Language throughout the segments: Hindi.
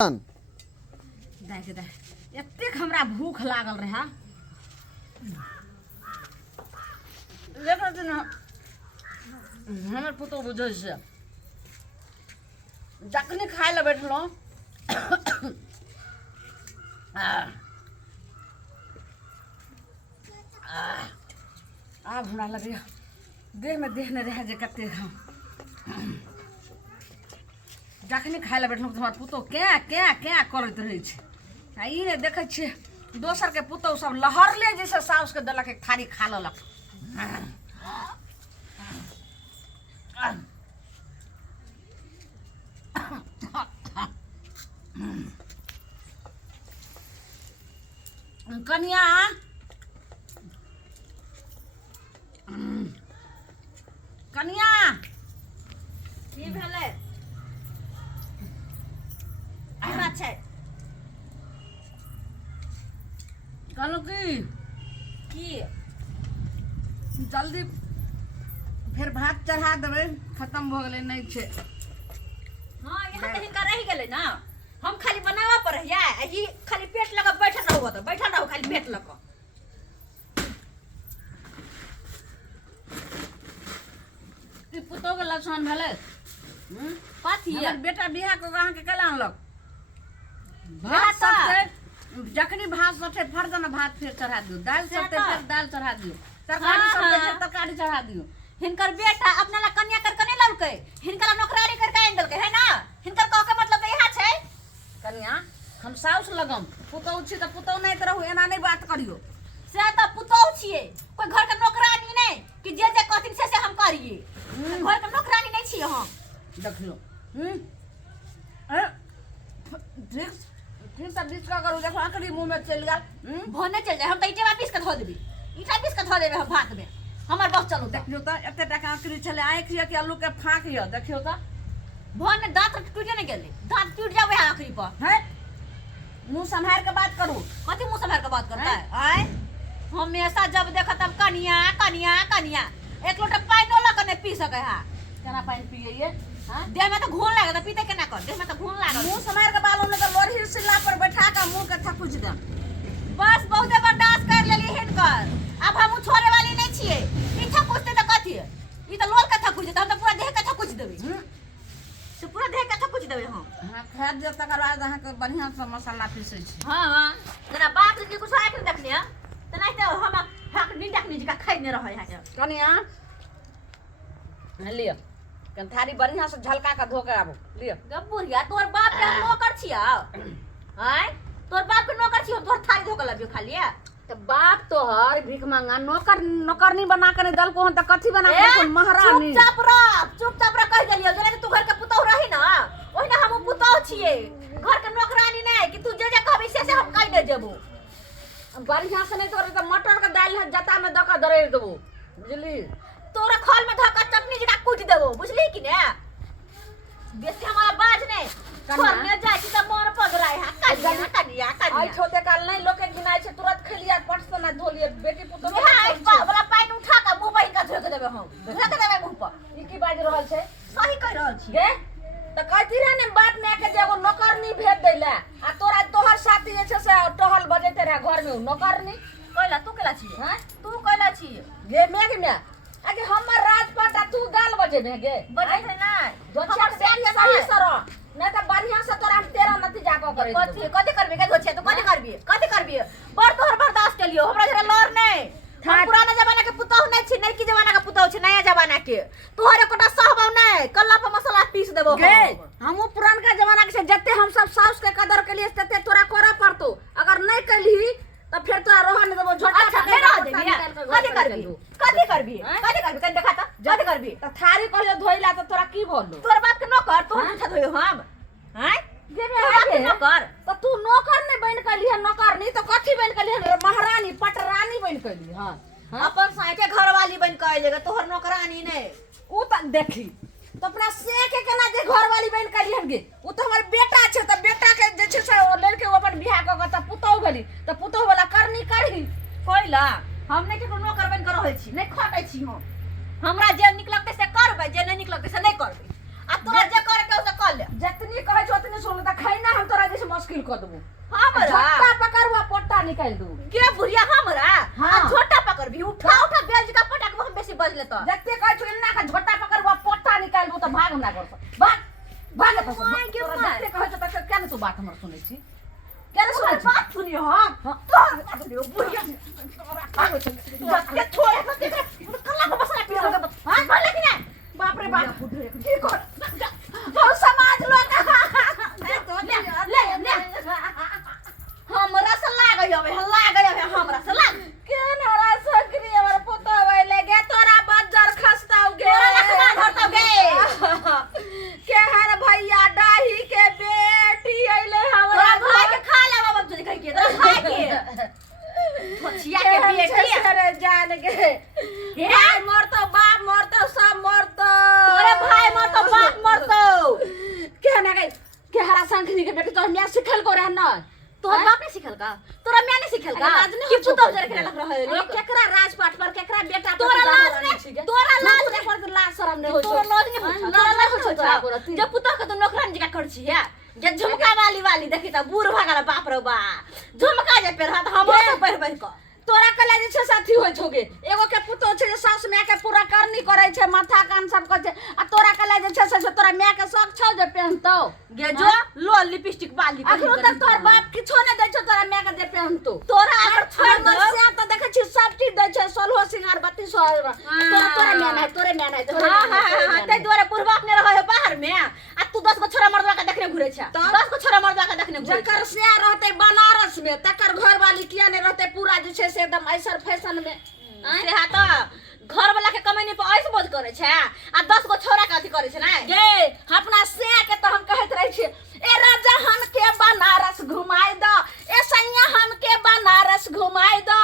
देख एतेक हमरा भूख लागल रहा हमर पुतौ बुझै छै जखनी खाय लए बैठलहुँ आब हमरा लगैया देहमे देह नहि रहै जे कतेक हम जखनी खाय लए बैठलहुँ तऽ हमर पुतौ क्या क्या क्या करैत रहै छै आ ई नहि देखै छियै दोसरके पुतौ सब लहरले जैसे साउसके देलक एक थारी खा लेलक कनिया कनिया की भेलै की बात छै कहलहुँ की जल्दी फिर भात चढ़ा देबै खत्म भऽ गेलै नहीं छै हाँ यहाँ तो हिनका रह गेलै ना हम खाली बनावा पर रहिया ई खाली पेट लगा बैठल रहू तो बैठल रहू खाली पेट लगा ई पुतौ के लक्षण भेलै पाथी हमर बेटा बियाह को गाँव के केला आनलक बियाह भात सा? सटतै जखनी भात सटे फर्जन भात फिर चढ़ा दियो दाल से सटतै तऽ। फिर दाल चढ़ा दियो तरकारी हाँ, सटतै हाँ। फिर तरकारी चढ़ा दियो हिनकर बेटा अपना ला कन्या कर कने ललकै हिनकर नौकरानी कर के आइन देलकै है ना हिनकर कह के मतलब तो यह छै कनिया हम साउस लगम पुतौ छी तऽ पुतौ नहीं तऽ रहू एना नहीं बात करियो से तो पुतौ छिए कोई घर के नौकरानी नहीं कि जे जे कहथिन से हम करिए घर के नौकरानी नहीं छिए हम देखियो अरे ठीक ठीक सब डिस्का करू देखो आखिरी मुंह में चल गेल भने चल जाए हम तो ईटे वापिस के धो देबी ईटा पीस के धो देबे हम भात में हमर बस चलू देख देखियो तऽ एते टका आखिरी छले आँखि यऽ कि आलू के फाँक यऽ देखियो तऽ भने दांत टूटे नहीं गेले दांत टूट जावे आखिरी पर है मुंह संभाल के बात करू कथी मुंह संभाल के बात करता है आय हमेशा जब देखा तब कनिया कनिया कनिया एक लोटा पानी ला के नहीं पी सके हा केना पानी पिए ये हां देह में तो घून लागे तो पीते केना कर देह में तो घून लागे मुंह संभाल के बालों में तो लोरही सिल्ला पर बैठा के मुंह के थकुच दे बस बहुत बर्दाश्त कर लेली हिनकर अब हम छोड़े वाली नहीं छिए पीछा पूछते तो कथी है ई तो लोल के थकुच देते हम तो पूरा देह के थकुच देबे तो पूरा देह के थकुच देबे हम हां खा दे तकर बाद अहाँ के बढ़िया से मसाला पीसै छी हां हां जना बात जी कुछ आके देखनी है तो नहीं तो हम हक नहीं देखनी जी का खाई नहीं रहे है कनिया लियो कन थारी बढ़िया से झलका के धो के आबो लियो गब्बुरिया तोर बाप के नौकर छिया हाय तोर बाप के नौकर छियो तोर थारी धोके लबियो खाली है तो बाप तोहर भीख मांगा नौकरनी बना के नहीं दल को त कथी बना के कोन महारानी चुपचाप रह कह देलियो जने तू घर के पुतौ रही ना ओहिना हम पुतौ छिए घर के नौकरानी नहीं कि तू जे जे कहबी से हम कह दे देबो बढ़िया से नहीं तोरे तो मटर के दाल जता में दका दरेर देबो बुझली तोरा खोल में धक्का चटनी जका कूट देबो बुझली कि ने बेसी हमारा बाज ने छोड़ने जाय छी त मोर पगराय है कनिया आई छोटे काल नहीं लोग के गिनाई छे तुरंत खेलिया पट से ना धोलिए बेटी पुतो हाय वाला पानी उठा के मुंह पर इनका धोके देबे हम धोके देबे मुंह पर ई की बाज रहल छे सही कह रहल छी गे त कहती रे ने बात ने के जे एगो नौकरनी भेज दैला आ तोरा तोहर साथी जे छे से टहल बजैते रहे घर में नौकरनी कहला तू केला छी हैं तू कहला छी गे मेघ में आगे हमर राजपाट आ तू गाल बजे में गे बजे थे ना दोछिया से सही सरो नहीं तो बढ़िया से तोरा तेरा नती जाको करे कथी करबे के दोछिया तू कथी करबी बड़ तोहर बर्दाश्त के लियो हमरा जरा लड़ नहीं हम पुराना जमाना के पुतौ नहीं छी नहीं की जमाना के पुतौ छी नया जमाना के तोहरे कोटा सहबौ नहीं कल्ला पर मसाला पीस देबो गे हमहु पुरानका जमाना के जत्ते हम सब साउस के कदर के लिए तत्ते तोरा कोरा पड़तो अगर नहीं कलही तो फिर तोरा रोहन देबो झोटा अच्छा नहीं रह दे कथी करबी कन देखा त कथी करबी त थारी कहले धोइला त तोरा की भलो तोर बाप के नौकर तू पूछा धोयो हम हैं जे तोर बाप के नौकर त तू नौकर नहीं बन कलिए नौकर नहीं तो कथी बन कलिए महारानी पटरानी बन कलिए हां अपन साइके घरवाली बन के आइलेगा तोहर नौकरानी नहीं उ त देखी तो अपना से के केना जे घर वाली बन कलिए गे उ तो हमर बेटा छे त बेटा के जे छे से लड़के अपन बियाह क त पुतौ गली त पुतौ वाला करनी करही कोइला हम नहीं के नौकर बन के रहै छी नहीं खटै छी हम हमरा जे निक लगतै से करबै जे नहीं निक लगतै से नहीं करबै आ तोरा जे करे के से कर ले जितनी कहे छ उतनी सुन त खैना हम तोरा जैसे मुश्किल कर देबो हमरा छोटा पकड़वा पोटा निकाल दू के बुढ़िया हमरा हाँ। आ छोटा पकड़ भी उठा उठा बेल का पटा के हम बेसी बज ले तो जत्ते कहे छ इन्ना का छोटा पकड़वा पोटा निकाल दू त भाग हमरा कर भाग भाग त माय गे माय। जत्ते कहे छ त केन तू बात हमर सुनै छी केन सुनै छी बात सुनियो हां तो बुढ़िया जत्ते छोड़े तो कल्ला को बसला पी हां बोल लेकिन बाप रे बाप की कर जो समाज लोग ले हमरा से लागय हवे हमरा से लाग केन हरा सकरी हमर पोता होय लगे तोरा बज्जर खस्ताव गे तोरा लखना धरतौ गे के हर भैया डाही के बेटी आइले तोरा हमरा भाई के खा ले बाबा तुझे कह के तोरा भाई के छोचिया के बेटी रे जान गे हे भाई मरतो बाप मरतो सब मरतो तोरे भाई मर तो बाप मर तो के ना गई के हरा शंखनी के बेटी तो मैं सिखल को रहन न तोहर बाप ने सिखल का तोरा मैं ने सिखल का लाज नहीं कि हो पुतौ छो। जरे के लग रहा है ये केकरा राजपाट पर केकरा बेटा पर तोरा दावा लाज रहने छी गे? ने तोरा लाज ने पर लाज शरम नहीं हो तोरा लाज ने हो तोरा लाज हो तोरा करत जब पुतौ के तो नौकरान जगह कर छी है जे झुमका वाली देखी त बूढ़ भागला बाप रे बा झुमका जे पेर हाथ हम तो पहिर को तोरा कला जे छै साथी होय छोगे एगो के पुतो छै जे सास माय के पूरा करनी करे छै माथा कान सब कर छै आ तोरा कला जे छै से तोरा माय के शौक छौ जे पहनतो गे जो लो लिपस्टिक बाली अखनो तक तोर बाप किछो नै दै छौ तोरा माय के जे पहनतो तोरा अगर छोड़ छोड़ दो से त देखै छी सब चीज दै छै सोलहो सिंगार बत्ती सो तोरा माय नै तोरे माय नै हां ते द्वारा पूर्व अपने रहो बाहर में आ तू 10 गो छोरा मर्दवा के देखने घुरे छ 10 गो छोरा मर्दवा के देखने घुरे जकर से रहते बनारस में तकर घर वाली किया नहीं रहते पूरा जे छै से एकदम ऐसर फैशन में से हा त घर वाला के कमाई पर ऐसे बोझ करे छ आ 10 गो छोरा के अथी करे छ ना गे अपना से के तो हम कहत रही छी ए राजा हम के बनारस घुमाई दो ए सैया हम के बनारस घुमाई दो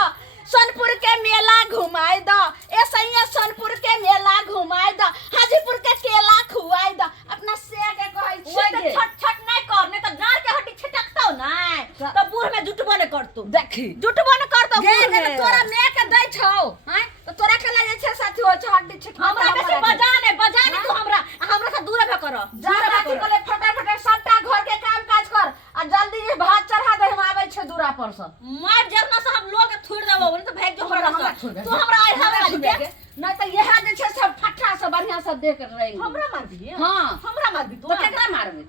सोनपुर के मेला घुमाई दो ए सैया सोनपुर के मेला घुमाई दो हाजीपुर के केला खुआई दो अपना से के कहै वो छी तो छट छट नहीं करने तो गार के हड्डी छिटकतो ना तो बूढ़ में जुटबो ने करतो देखी जुटबो ने करतो गे बूढ़ गे में तोरा मैं के दै छौ हैं तो तोरा के लागे छै साथी हो छ हड्डी छिटका हमरा बेसी बजाने तू हमरा से दूर भे कर जरा की कोले फटाफट सबटा घर के काम काज कर आ जल्दी ये भात चढ़ा दे हम आबै छै दूरा पर से मार जरना से हम लोग के थोड़ देबो नहीं तो भाग जो हमरा तू हमरा आई हमरा हमरा के नहीं तो यह जे छै सब फट्ठा से बढ़िया से देख के रहेंगे हमरा मार दिए हां हमरा मार दी तो केकरा मारबे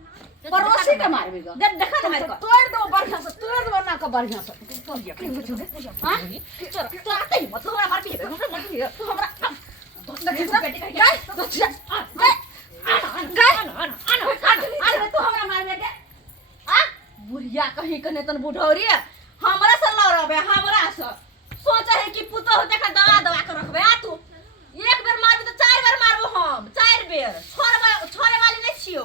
पड़ोसी के मारबे ग देखा दे मार को तोड़ दो बढ़िया से तोड़ दो ना का बढ़िया से तोड़ दिया हां चल तो आते ही मत हमरा मार के हमरा मार के तू हमरा देखी तो बेटी गई अरे तू हमरा मारबे के आ बुढ़िया कहीं कने तन बुढ़ौरी हमरा से लड़बे हमरा से सोच है कि पुतो होते का दवा के रखबे आ तू एक बेर मारबे तो 4 बेर मारबो हम 4 बेर छोरे वाली नहीं छियो